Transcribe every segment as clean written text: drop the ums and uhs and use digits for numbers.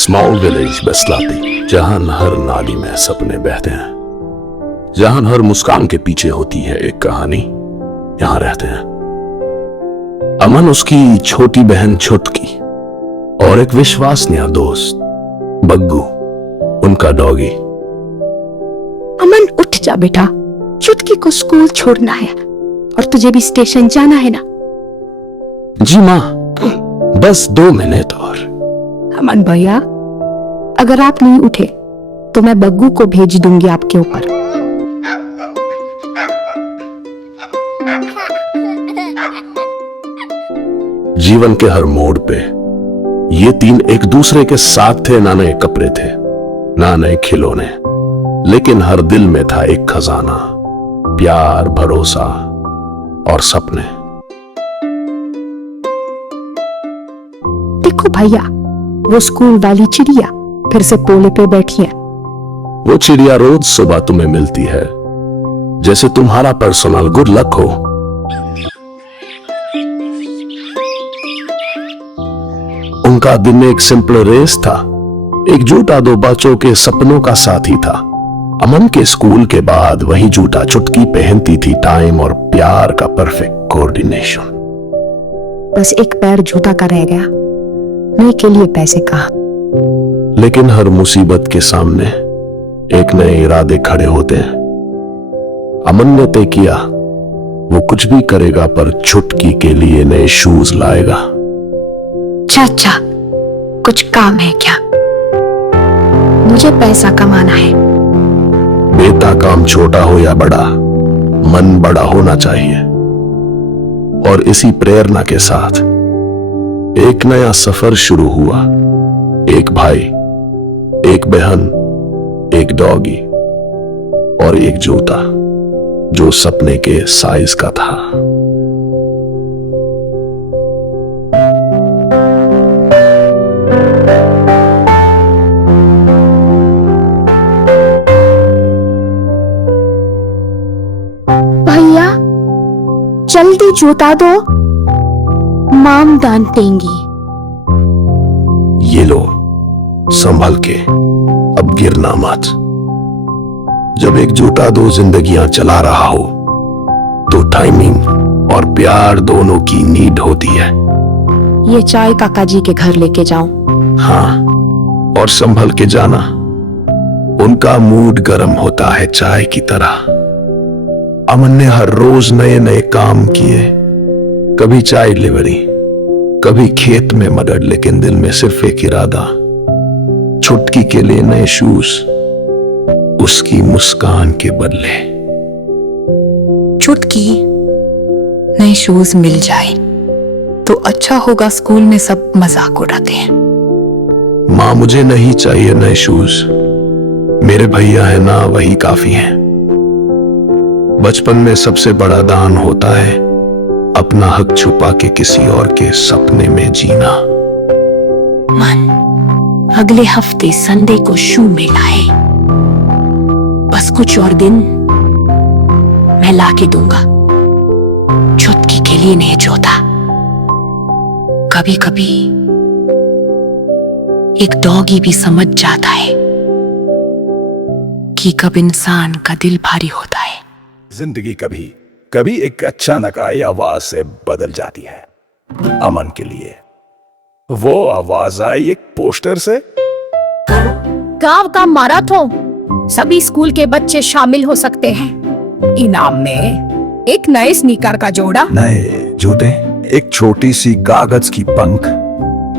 Small village बसलाती, जहां हर नाली में सपने बहते हैं, जहां हर मुस्कान के पीछे होती है एक कहानी। यहां रहते हैं अमन, उसकी छोटी बहन छुटकी और एक विश्वसनीय दोस्त बग्गू, उनका डॉगी। अमन उठ जा बेटा, छुटकी को स्कूल छोड़ना है और तुझे भी स्टेशन जाना है ना। जी माँ, बस 2 मिनट और। अमन भैया, अगर आप नहीं उठे तो मैं बग्गू को भेज दूंगी आपके ऊपर। जीवन के हर मोड़ पे ये 3 एक दूसरे के साथ थे। ना नए कपड़े थे, ना नए खिलौने, लेकिन हर दिल में था एक खजाना, प्यार, भरोसा और सपने। देखो भैया, वो स्कूल वाली चिड़िया फिर से पोले पे बैठी है। वो चिड़िया रोज सुबह तुम्हें मिलती है, जैसे तुम्हारा पर्सनल गुड लक हो। उनका दिन एक सिंपल रेस था, एक जूता 2 बच्चों के सपनों का साथी था। अमन के स्कूल के बाद वही जूता छुटकी पहनती थी, टाइम और प्यार का परफेक्ट कोऑर्डिनेशन। बस एक पैर जूता का रह गया, नए के लिए पैसे कहाँ। लेकिन हर मुसीबत के सामने एक नए इरादे खड़े होते हैं। अमन ने तय किया वो कुछ भी करेगा, पर छुटकी के लिए नए शूज लाएगा। चाचा, कुछ काम है क्या? मुझे पैसा कमाना है। बेटा, काम छोटा हो या बड़ा, मन बड़ा होना चाहिए। और इसी प्रेरणा के साथ एक नया सफर शुरू हुआ। एक भाई, एक बहन, एक डॉगी और एक जूता जो सपने के साइज का था। भैया, जल्दी जूता दो, माम डांटेंगी। ये लो, संभल के, अब गिरना मत। जब एक जूता 2 जिंदगियां चला रहा हो तो टाइमिंग और प्यार दोनों की नीड होती है। ये चाय काका जी के घर लेके जाऊं? हाँ, और संभल के जाना। उनका मूड गर्म होता है चाय की तरह। अमन ने हर रोज नए नए काम किए, कभी चाय डिलीवरी, कभी खेत में मदद, लेकिन दिल में सिर्फ एक इरादा, छुटकी के लिए नए शूज, उसकी मुस्कान के बदले। छुटकी, नए शूज मिल जाए तो अच्छा होगा, स्कूल में सब मजाक उड़ाते हैं। माँ, मुझे नहीं चाहिए नए शूज, मेरे भैया है ना, वही काफी हैं। बचपन में सबसे बड़ा दान होता है अपना हक छुपा के किसी और के सपने में जीना। मन, अगले हफ्ते संडे को शू मेला है, बस कुछ और दिन मैं लाके दूंगा छुटकी के लिए नए जूता। कभी कभी एक डॉगी भी समझ जाता है कि कब इंसान का दिल भारी होता है। जिंदगी कभी कभी एक अचानक आई आवाज से बदल जाती है। अमन के लिए वो आवाज आई एक पोस्टर से। गांव का मैराथन, सभी स्कूल के बच्चे शामिल हो सकते हैं। इनाम में एक नए स्नीकर का जोड़ा, नए जूते, एक छोटी सी कागज की पंख।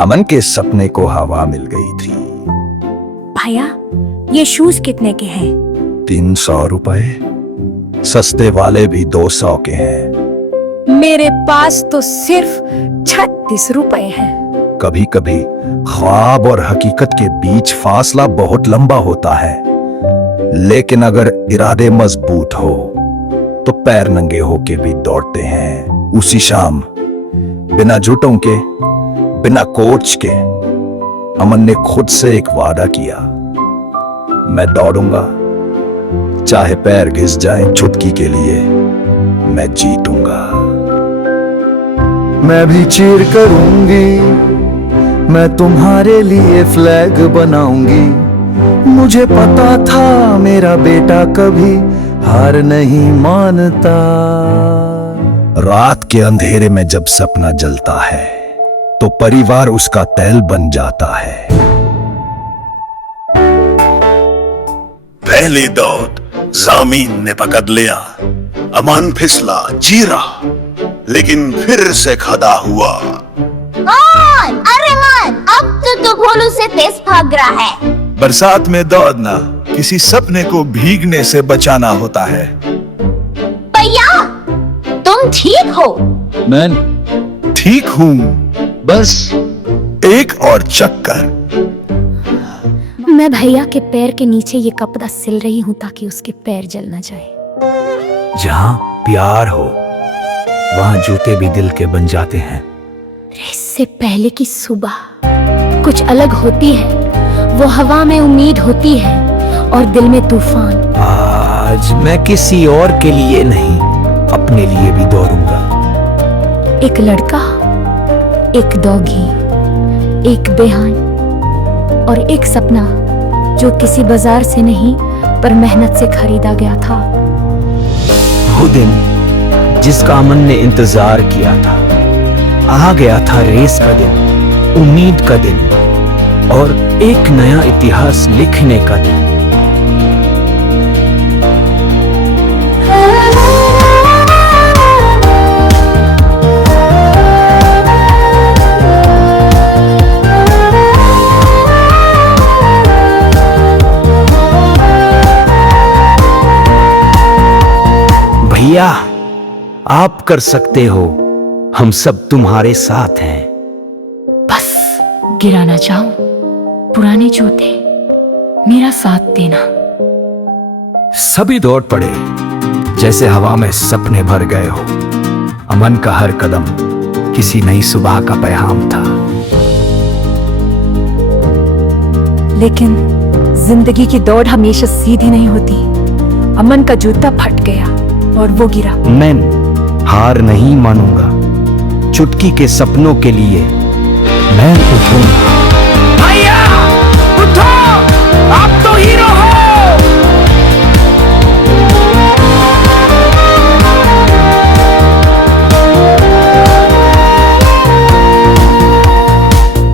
अमन के सपने को हवा मिल गई थी। भैया, ये शूज कितने के हैं? 300 रुपए, सस्ते वाले भी 200 के हैं। मेरे पास तो सिर्फ 36 रुपए हैं। कभी कभी ख्वाब और हकीकत के बीच फासला बहुत लंबा होता है, लेकिन अगर इरादे मजबूत हो तो पैर नंगे होके भी दौड़ते हैं। उसी शाम, बिना जूतों के, बिना कोच के, अमन ने खुद से एक वादा किया, मैं दौड़ूंगा, चाहे पैर घिस जाए, छुटकी के लिए मैं जीतूंगा। मैं भी चीर करूंगी, मैं तुम्हारे लिए फ्लैग बनाऊंगी। मुझे पता था मेरा बेटा कभी हार नहीं मानता। रात के अंधेरे में जब सपना जलता है तो परिवार उसका तेल बन जाता है। पहली दौड़ जामीन ने पकड़ लिया, अमन फिसला, चीरा, लेकिन फिर से खड़ा हुआ। अरे मान, अब तो भोलू से तेज भाग रहा है। बरसात में दौड़ना किसी सपने को भीगने से बचाना होता है। भैया, तुम ठीक हो? मैं ठीक हूँ, बस एक और चक्कर। मैं भैया के पैर के नीचे ये कपड़ा सिल रही हूँ ताकि उसके पैर जल ना जाए। जहां प्यार हो वहां जूते भी दिल के बन जाते हैं। रेस से पहले की सुबह कुछ अलग होती है। वो हवा में उम्मीद होती है और दिल में तूफान। आज मैं किसी और के लिए नहीं, अपने लिए भी दौड़ूंगा। एक लड़का, एक डॉगी, एक बेहान और एक सपना जो किसी बाजार से नहीं पर मेहनत से खरीदा गया था। वो दिन जिसका अमन ने इंतजार किया था, आ गया था। रेस का दिन, उम्मीद का दिन और एक नया इतिहास लिखने का दिन। भैया, आप कर सकते हो, हम सब तुम्हारे साथ हैं। बस गिराना चाहूं पुराने जूते, मेरा साथ देना। सभी दौड़ पड़े जैसे हवा में सपने भर गए हो। अमन का हर कदम किसी नई सुबह का पैगाम था। लेकिन जिंदगी की दौड़ हमेशा सीधी नहीं होती। अमन का जूता फट गया और वो गिरा। मैं हार नहीं मानूंगा। चुटकी के सपनों के लिए मैं उठूंगा। भैया उठो, आप तो हीरो हो।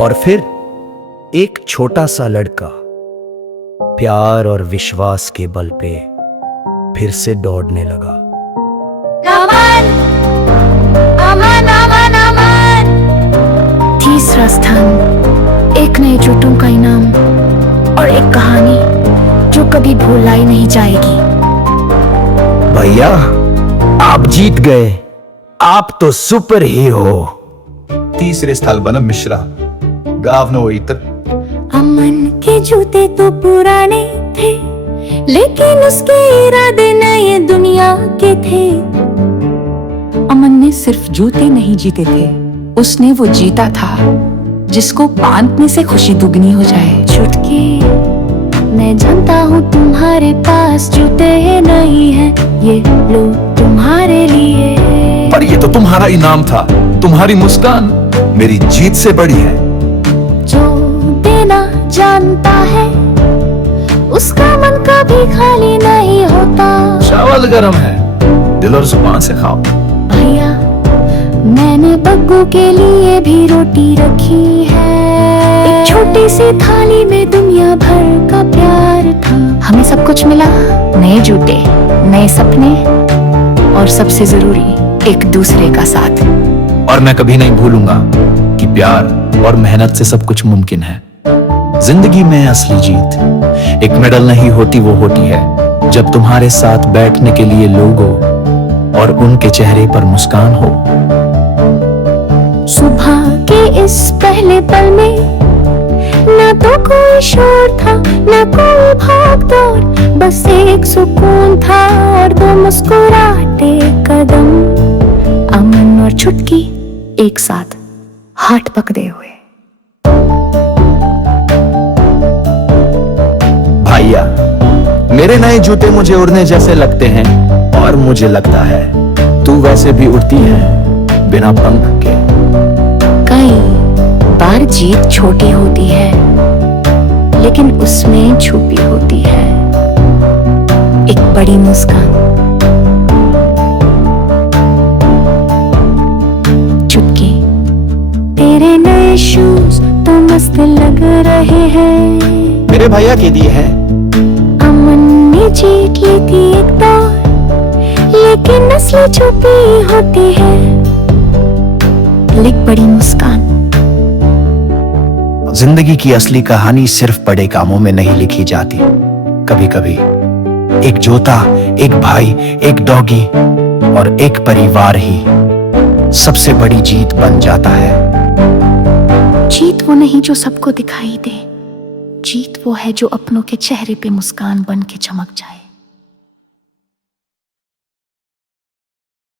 और फिर एक छोटा सा लड़का प्यार और विश्वास के बल पे फिर से दौड़ने लगा। अमन, अमन, अमन, अमन। तीसरा स्थान, एक नए जूतों का इनाम और एक कहानी जो कभी भुलाई नहीं जाएगी। भैया, आप जीत गए। आप तो सुपर हीरो। तीसरे स्थल बना मिश्रा, गाँव नो इतर। अमन के जूते तो पुराने थे, लेकिन उसके इरादे नए दुनिया के थे। अमन ने सिर्फ जूते नहीं जीते थे, उसने वो जीता था जिसको बांधने से खुशी दुगनी हो जाए। चुटकी, मैं जानता हूँ तुम्हारे पास जूते नहीं हैं, ये लो तुम्हारे लिए। पर ये तो तुम्हारा इनाम था। तुम्हारी मुस्कान मेरी जीत से बड़ी है। जो देना जानता है उसका मन कभी खाली नहीं होता। चावल गरम है, दिल और जुबान से खाओ। भैया, मैंने बग्गू के लिए भी रोटी रखी है। एक छोटी सी थाली में दुनिया भर का प्यार था। हमें सब कुछ मिला, नए जूते, नए सपने और सबसे जरूरी एक दूसरे का साथ। और मैं कभी नहीं भूलूंगा कि प्यार और मेहनत से सब कुछ मुमकिन है। जिंदगी में असली जीत एक मेडल नहीं होती, वो होती है जब तुम्हारे साथ बैठने के लिए लोग हो और उनके चेहरे पर मुस्कान हो। सुबह के इस पहले पल में ना तो कोई शोर था, ना कोई भाग दौड़, बस एक सुकून था और दो मुस्कुराते कदम। अमन और चुटकी एक साथ हाथ पकड़े हुए। भैया, मेरे नए जूते मुझे उड़ने जैसे लगते हैं और मुझे लगता है तू वैसे भी उड़ती है बिना पंख के। कई बार हर जीत छोटी होती है, लेकिन उसमें छुपी होती है एक बड़ी मुस्कान। चुटकी, तेरे नए शूज तो मस्त लग रहे हैं। मेरे भैया के दिए हैं। अमन ने जीत ली थी एक दौर, लेकिन असली छुपी होती है एक बड़ी मुस्कान। जिंदगी की असली कहानी सिर्फ बड़े कामों में नहीं लिखी जाती। कभी कभी एक जोता, एक भाई, एक डॉगी और एक परिवार ही सबसे बड़ी जीत बन जाता है। जीत वो नहीं जो सबको दिखाई दे, जीत वो है जो अपनों के चेहरे पे मुस्कान बन के चमक जाए।